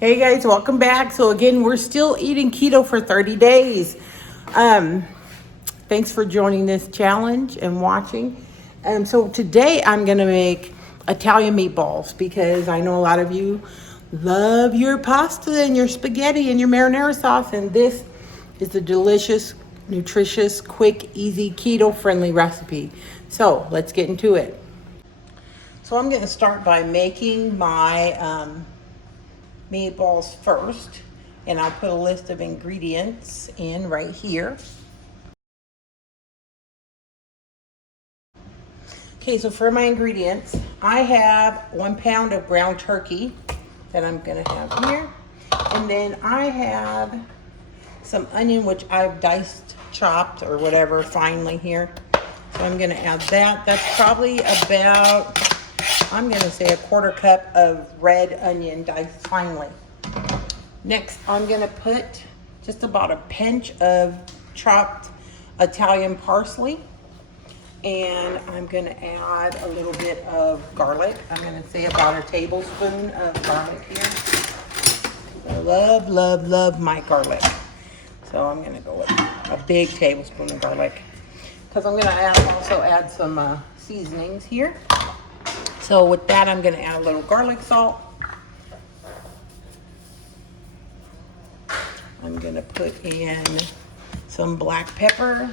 Hey guys, welcome back. So again, we're still eating keto for 30 days. Thanks for joining this challenge and watching. So today I'm gonna make Italian meatballs because I know a lot of you love your pasta and your spaghetti and your marinara sauce, and this is a delicious, nutritious, quick, easy, keto-friendly recipe. So let's get into it. So I'm gonna start by making my meatballs first, and I'll put a list of ingredients in right here. Okay, so for my ingredients, I have 1 pound of ground turkey that I'm gonna have here, and then I have some onion, which I've diced, chopped, or whatever finely here. So I'm gonna add that. That's probably about, I'm gonna say, 1/4 cup of red onion diced finely. Next, I'm gonna put just about a pinch of chopped Italian parsley, and I'm gonna add a little bit of garlic. I'm gonna say about a tablespoon of garlic here. I love, love, love my garlic. So I'm gonna go with a big tablespoon of garlic, because I'm gonna also add some seasonings here. So with that, I'm gonna add a little garlic salt. I'm gonna put in some black pepper.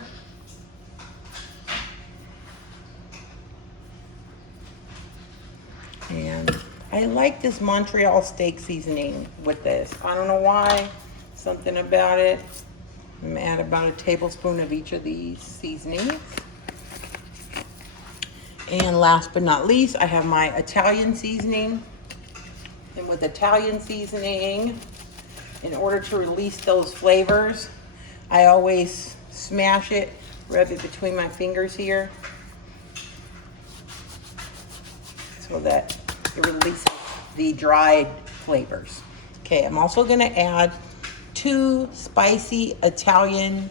And I like this Montreal steak seasoning with this. I don't know why, something about it. I'm gonna add about a tablespoon of each of these seasonings. And last but not least, I have my Italian seasoning. And with Italian seasoning, in order to release those flavors, I always smash it, rub it between my fingers here, so that it releases the dried flavors. Okay, I'm also gonna add 2 spicy Italian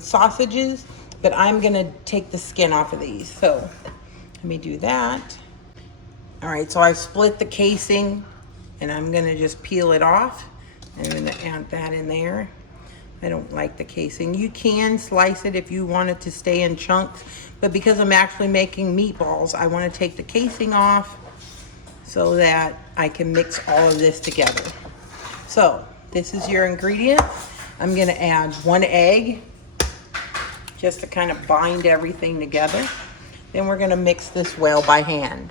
sausages, but I'm gonna take the skin off of these. So let me do that. All right, so I've split the casing, and I'm gonna just peel it off. I'm gonna add that in there. I don't like the casing. You can slice it if you want it to stay in chunks, but because I'm actually making meatballs, I wanna take the casing off so that I can mix all of this together. So this is your ingredients. I'm gonna add 1 egg, just to kind of bind everything together. Then we're gonna mix this well by hand.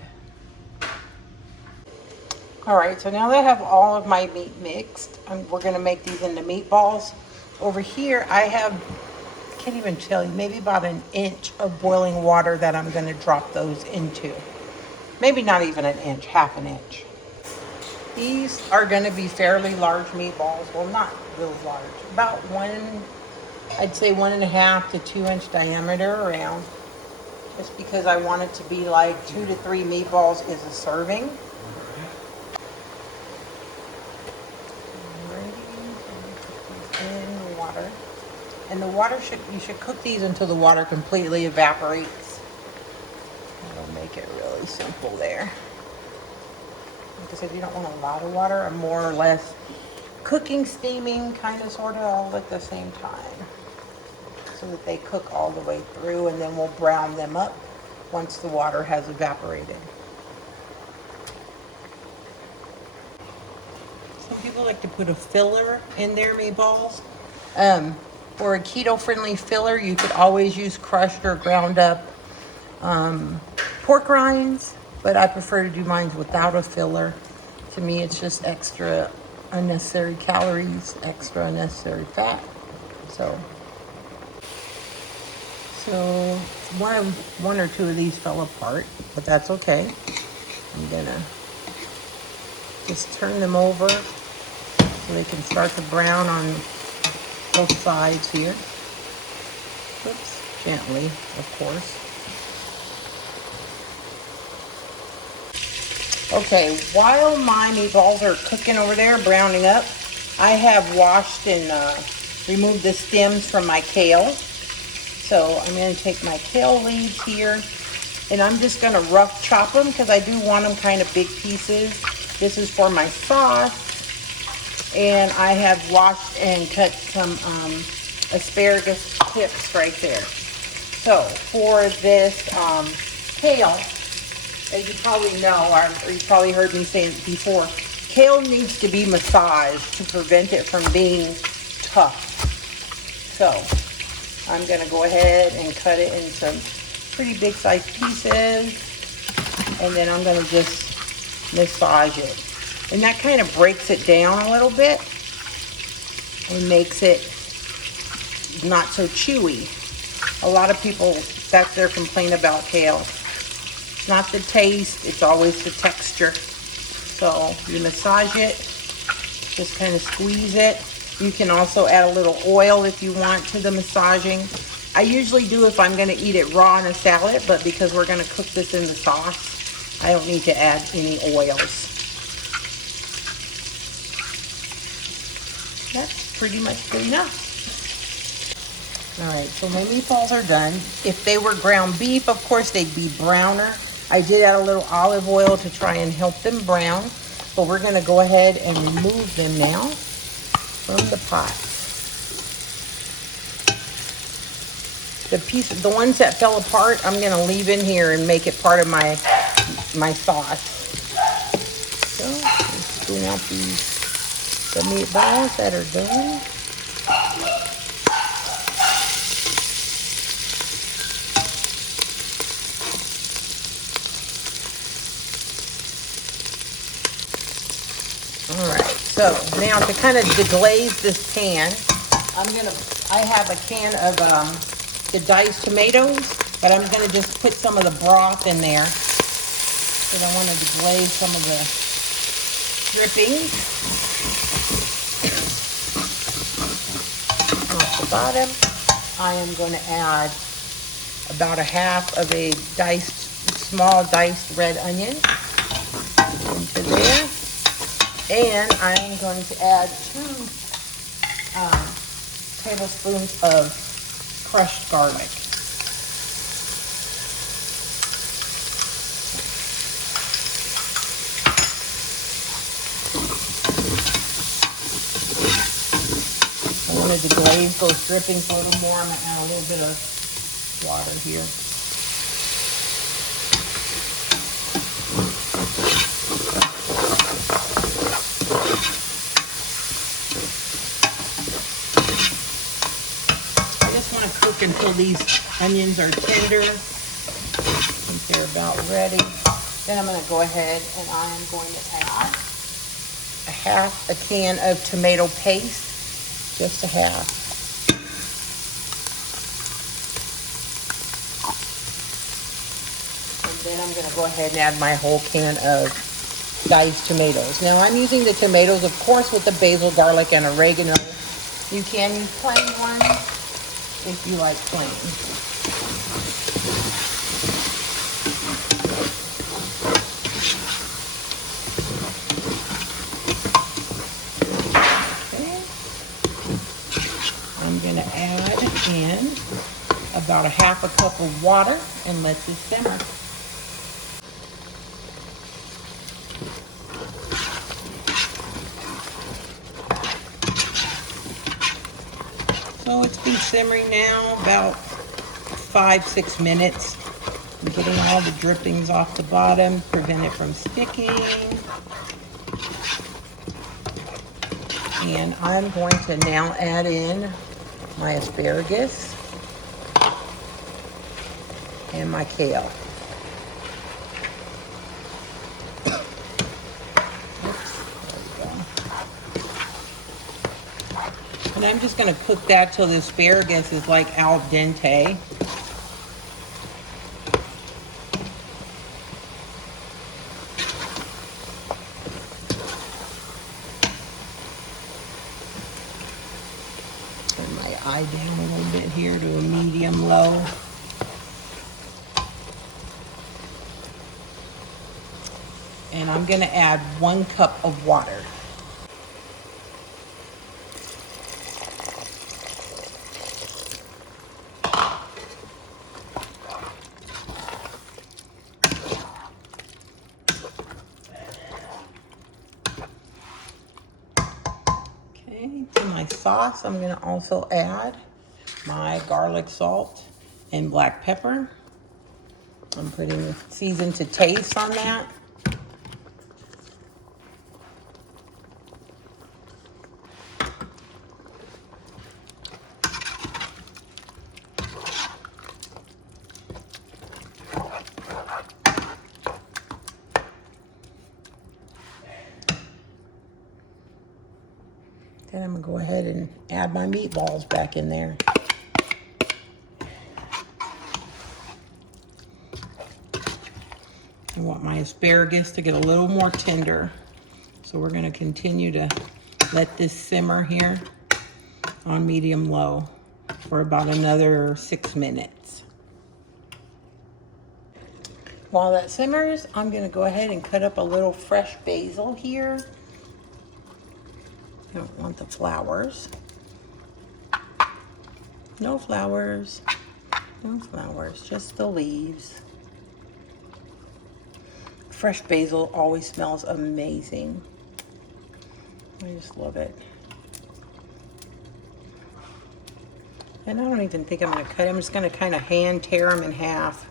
All right, so now that I have all of my meat mixed, we're gonna make these into meatballs. Over here, I have, I can't even tell you, maybe about 1 inch of boiling water that I'm gonna drop those into. Maybe not even 1 inch, 1/2 inch. These are gonna be fairly large meatballs. Well, not real large, about I'd say 1.5 to 2 inch diameter around, just because I want it to be like 2 to 3 meatballs is a serving. In water, and the water you should cook these until the water completely evaporates. That'll make it really simple there. Like I said, you don't want a lot of water. I'm more or less cooking, steaming, kind of, sort of, all at the same time, so that they cook all the way through, and then we'll brown them up once the water has evaporated. People like to put a filler in their meatballs. For a keto-friendly filler, you could always use crushed or ground up pork rinds, but I prefer to do mine without a filler. To me, it's just extra unnecessary calories, extra unnecessary fat. So one or two of these fell apart, but that's okay. I'm gonna just turn them over so they can start to brown on both sides here. Oops, gently, of course. Okay, while my meatballs are cooking over there, browning up, I have washed and removed the stems from my kale. So I'm going to take my kale leaves here, and I'm just going to rough chop them because I do want them kind of big pieces. This is for my sauce. And I have washed and cut some asparagus tips right there. So for this kale, as you probably know, or you probably heard me say it before, kale needs to be massaged to prevent it from being tough. So I'm going to go ahead and cut it in some pretty big sized pieces. And then I'm going to just massage it. And that kind of breaks it down a little bit and makes it not so chewy. A lot of people, that's their complaint about kale. It's not the taste, it's always the texture. So you massage it, just kind of squeeze it. You can also add a little oil if you want to the massaging. I usually do if I'm going to eat it raw in a salad, but because we're going to cook this in the sauce, I don't need to add any oils. That's pretty much good enough. All right, so my meatballs are done. If they were ground beef, of course, they'd be browner. I did add a little olive oil to try and help them brown, but we're gonna go ahead and remove them now from the pot. The ones that fell apart, I'm gonna leave in here and make it part of my sauce. So, let's spoon out the meatballs that are done. All right, so now to kind of deglaze this pan, I have a can of the diced tomatoes, but I'm gonna just put some of the broth in there because I want to deglaze some of the drippings off the bottom. I am going to add about a half of a small diced red onion into there. And I'm going to add 2 tablespoons of crushed garlic. I wanted to glaze those drippings a little more. I'm going to add a little bit of water here. Until these onions are tender. I think they're about ready. Then I'm going to go ahead and I am going to add a can of tomato paste, just a half. And then I'm going to go ahead and add my whole can of diced tomatoes. Now I'm using the tomatoes, of course, with the basil, garlic, and oregano. You can use plain ones if you like plain. Okay. I'm going to add in about a half a cup of water and let this simmer. So it's been simmering now about 5-6 minutes. I'm getting all the drippings off the bottom, prevent it from sticking. And I'm going to now add in my asparagus and my kale. And I'm just going to cook that till the asparagus is like al dente. Turn my eye down a little bit here to a medium low. And I'm going to add 1 cup of water. sauce, I'm gonna also add my garlic salt and black pepper. I'm putting season to taste on that. Then I'm gonna go ahead and add my meatballs back in there. I want my asparagus to get a little more tender. So we're gonna continue to let this simmer here on medium low for about another 6 minutes. While that simmers, I'm gonna go ahead and cut up a little fresh basil here. I don't want the flowers. No flowers, no flowers, just the leaves. Fresh basil always smells amazing. I just love it. And I don't even think I'm gonna cut it. I'm just gonna kind of hand tear them in half.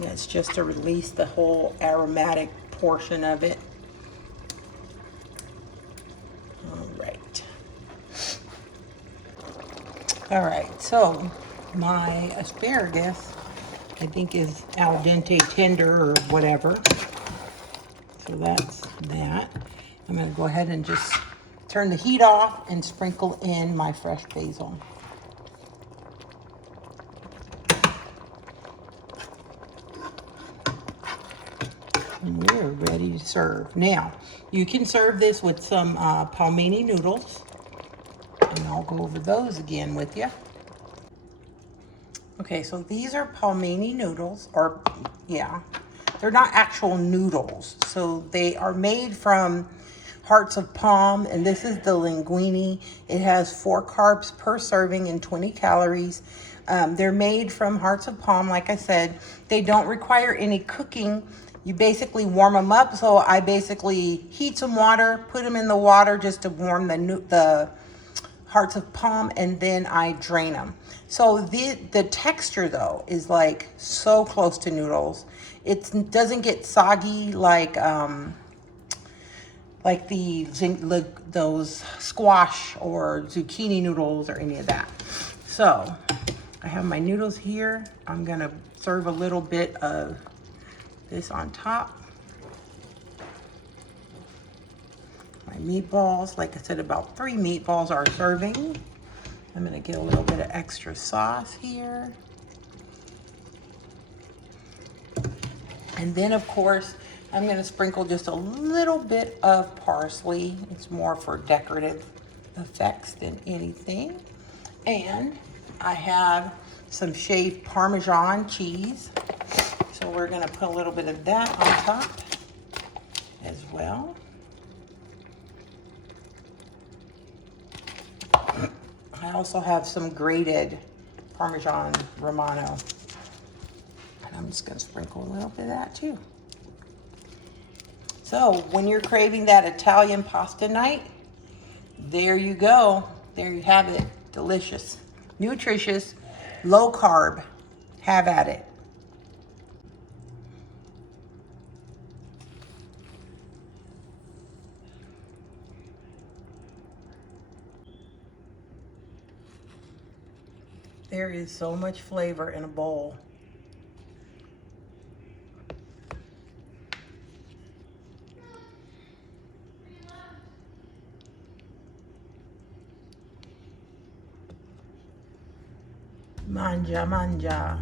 Yeah, it's just to release the whole aromatic portion of it. All right, so my asparagus, I think, is al dente tender or whatever. So that's that. I'm gonna go ahead and just turn the heat off and sprinkle in my fresh basil. And we're ready to serve. Now, you can serve this with some palmini noodles, and I'll go over those again with you. Okay, so these are palmini noodles, or yeah, they're not actual noodles. So they are made from hearts of palm, and this is the linguine. It has 4 carbs per serving and 20 calories. They're made from hearts of palm, like I said. They don't require any cooking. You basically warm them up. So I basically heat some water, put them in the water just to warm the hearts of palm, and then I drain them. So the texture though is like so close to noodles. It doesn't get soggy like those squash or zucchini noodles or any of that. So I have my noodles here. I'm gonna serve a little bit of this on top. My meatballs, like I said, about 3 meatballs are serving. I'm gonna get a little bit of extra sauce here. And then of course, I'm gonna sprinkle just a little bit of parsley. It's more for decorative effects than anything. And I have some shaved Parmesan cheese. So we're gonna put a little bit of that on top as well. I also have some grated Parmesan Romano. And I'm just gonna sprinkle a little bit of that too. So when you're craving that Italian pasta night, there you go. There you have it. Delicious, nutritious, low carb. Have at it. There is so much flavor in a bowl. Mangia, mangia.